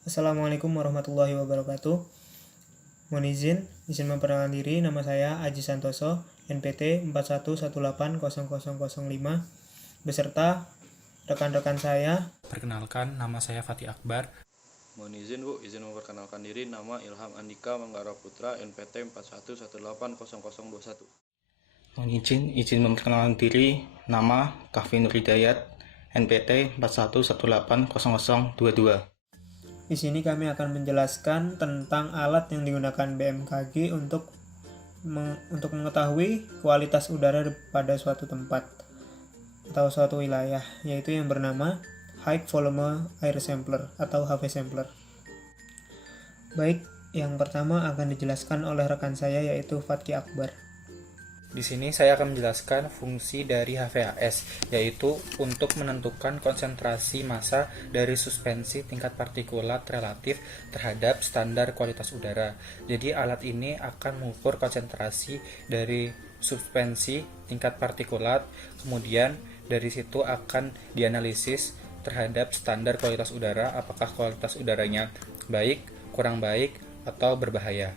Assalamualaikum warahmatullahi wabarakatuh. Mohon izin memperkenalkan diri. Nama saya Aji Santoso, NPT 41180005, beserta rekan-rekan saya. Perkenalkan, nama saya Fatih Akbar. Mohon izin Bu, izin memperkenalkan diri. Nama Ilham Andika Manggara Putra, NPT 41180021. Mohon izin memperkenalkan diri. Nama Kahfi Nur Hidayat, NPT 41180022. Di sini kami akan menjelaskan tentang alat yang digunakan BMKG untuk mengetahui kualitas udara pada suatu tempat atau suatu wilayah, yaitu yang bernama High Volume Air Sampler atau HV Sampler. Baik, yang pertama akan dijelaskan oleh rekan saya yaitu Fatki Akbar. Di sini saya akan menjelaskan fungsi dari HVAS, yaitu untuk menentukan konsentrasi massa dari suspensi tingkat partikulat relatif terhadap standar kualitas udara. Jadi alat ini akan mengukur konsentrasi dari suspensi tingkat partikulat, kemudian dari situ akan dianalisis terhadap standar kualitas udara, apakah kualitas udaranya baik, kurang baik, atau berbahaya.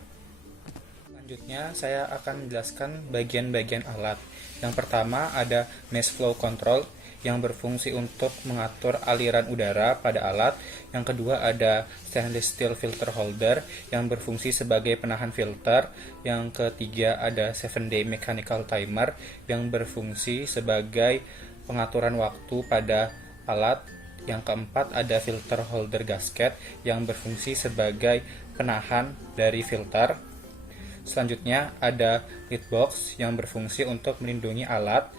Selanjutnya saya akan menjelaskan bagian-bagian alat. Yang pertama ada mass flow control yang berfungsi untuk mengatur aliran udara pada alat. Yang kedua ada stainless steel filter holder yang berfungsi sebagai penahan filter. Yang ketiga ada 7-day mechanical timer yang berfungsi sebagai pengaturan waktu pada alat. Yang keempat ada filter holder gasket yang berfungsi sebagai penahan dari filter. Selanjutnya ada lid box yang berfungsi untuk melindungi alat.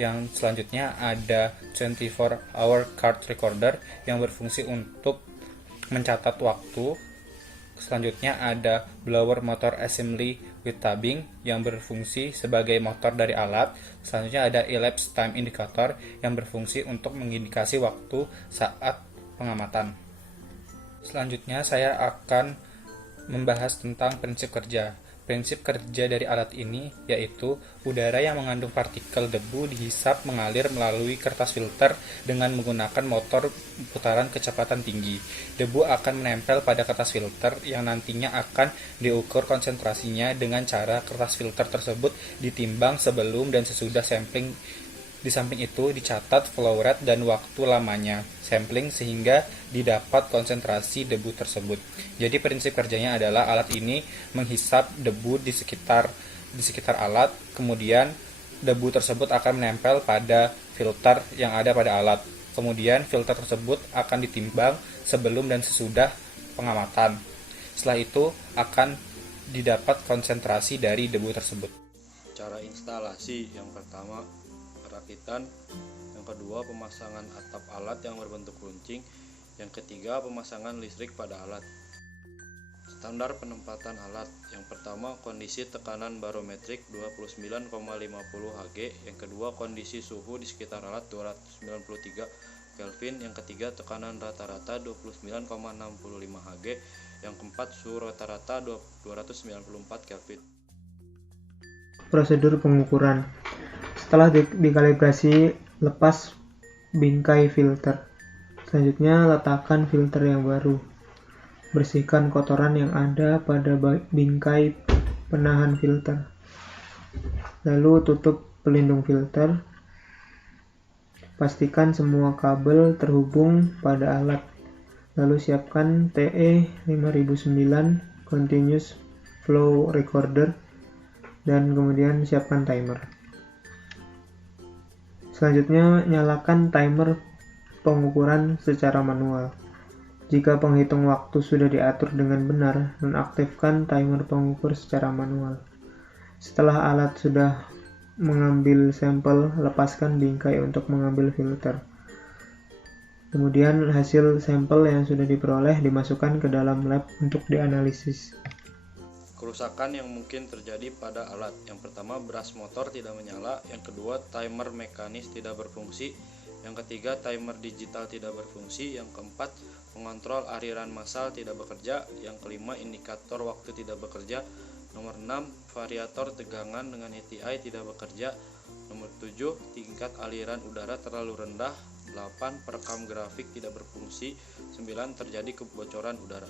Yang selanjutnya ada 24-hour card recorder yang berfungsi untuk mencatat waktu. Selanjutnya ada blower motor assembly with tubbing yang berfungsi sebagai motor dari alat. Selanjutnya ada elapsed time indicator yang berfungsi untuk mengindikasi waktu saat pengamatan. Selanjutnya saya akan membahas tentang prinsip kerja. Prinsip kerja dari alat ini yaitu udara yang mengandung partikel debu dihisap mengalir melalui kertas filter dengan menggunakan motor putaran kecepatan tinggi. Debu akan menempel pada kertas filter yang nantinya akan diukur konsentrasinya dengan cara kertas filter tersebut ditimbang sebelum dan sesudah sampling. Di samping itu dicatat flow rate dan waktu lamanya sampling sehingga didapat konsentrasi debu tersebut. Jadi prinsip kerjanya adalah alat ini menghisap debu di sekitar alat, kemudian debu tersebut akan menempel pada filter yang ada pada alat. Kemudian filter tersebut akan ditimbang sebelum dan sesudah pengamatan. Setelah itu akan didapat konsentrasi dari debu tersebut. Cara instalasi yang pertama perakitan, yang kedua pemasangan atap alat yang berbentuk runcing, yang ketiga pemasangan listrik pada alat. Standar penempatan alat. Yang pertama kondisi tekanan barometrik 29,50 Hg, yang kedua kondisi suhu di sekitar alat 293 Kelvin, yang ketiga tekanan rata-rata 29,65 Hg, yang keempat suhu rata-rata 294 Kelvin. Prosedur pengukuran. Setelah dikalibrasi, lepas bingkai filter. Selanjutnya letakkan filter yang baru. Bersihkan kotoran yang ada pada bingkai penahan filter. Lalu tutup pelindung filter. Pastikan semua kabel terhubung pada alat. Lalu siapkan TE 5009 Continuous Flow Recorder dan kemudian siapkan timer. Selanjutnya nyalakan timer pengukuran secara manual. Jika penghitung waktu sudah diatur dengan benar, nonaktifkan timer pengukur secara manual. Setelah alat sudah mengambil sampel, lepaskan bingkai untuk mengambil filter. Kemudian hasil sampel yang sudah diperoleh dimasukkan ke dalam lab untuk dianalisis. Kerusakan yang mungkin terjadi pada alat. Yang pertama, brush motor tidak menyala. Yang kedua, timer mekanis tidak berfungsi. Yang ketiga, timer digital tidak berfungsi. Yang keempat, pengontrol aliran massal tidak bekerja. Yang kelima, indikator waktu tidak bekerja. Nomor 6, variator tegangan dengan ETI tidak bekerja. Nomor 7, tingkat aliran udara terlalu rendah. 8. Perekam grafik tidak berfungsi. 9. Terjadi kebocoran udara.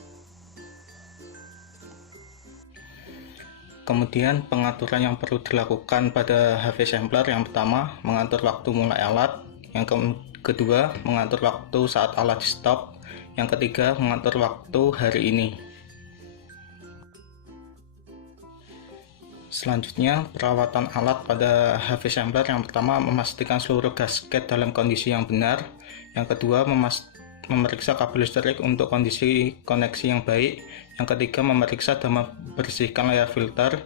Kemudian pengaturan yang perlu dilakukan pada HV sampler, yang pertama mengatur waktu mulai alat, yang kedua mengatur waktu saat alat di stop, yang ketiga mengatur waktu hari ini. Selanjutnya, perawatan alat pada HV sampler, yang pertama memastikan seluruh gasket dalam kondisi yang benar, yang kedua memeriksa kabel listrik untuk kondisi koneksi yang baik, yang ketiga memeriksa dan membersihkan layar filter,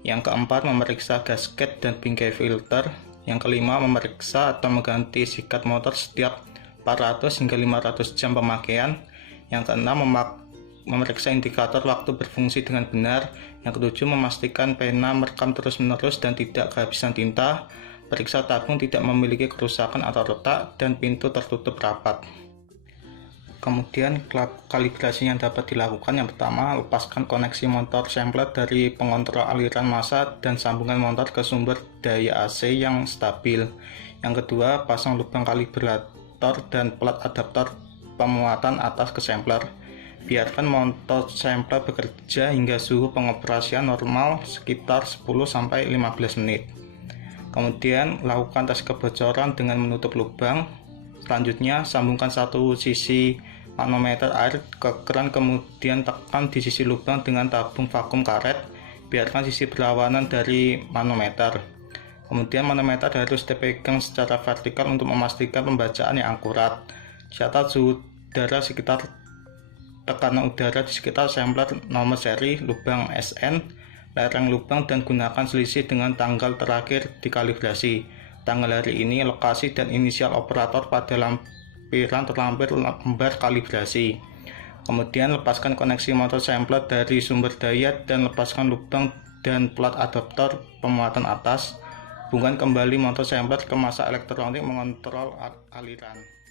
yang keempat memeriksa gasket dan bingkai filter, yang kelima memeriksa atau mengganti sikat motor setiap 400 hingga 500 jam pemakaian, yang keenam memeriksa indikator waktu berfungsi dengan benar, yang ketujuh memastikan pena merekam terus-menerus dan tidak kehabisan tinta, periksa tabung tidak memiliki kerusakan atau retak, dan pintu tertutup rapat. Kemudian kalibrasi yang dapat dilakukan, yang pertama lepaskan koneksi motor sampler dari pengontrol aliran massa dan sambungan motor ke sumber daya AC yang stabil. Yang kedua, pasang lubang kalibrator dan plat adaptor pemuatan atas ke sampler. Biarkan motor sampler bekerja hingga suhu pengoperasian normal sekitar 10-15 menit. Kemudian lakukan tes kebocoran dengan menutup lubang. Selanjutnya sambungkan satu sisi manometer air ke keran, kemudian tekan di sisi lubang dengan tabung vakum karet. Biarkan sisi berlawanan dari manometer. Kemudian manometer harus dipegang secara vertikal untuk memastikan pembacaan yang akurat. Catat suhu udara sekitar tekanan udara di sekitar sampler nomor seri, lubang SN, lereng lubang, dan gunakan selisih dengan tanggal terakhir dikalibrasi, tanggal hari ini, lokasi, dan inisial operator pada lampiran terlampir lembar kalibrasi. Kemudian lepaskan koneksi motor sampler dari sumber daya dan lepaskan lubang dan plat adaptor pemuatan atas. Hubungkan kembali motor sampler ke massa elektronik mengontrol aliran.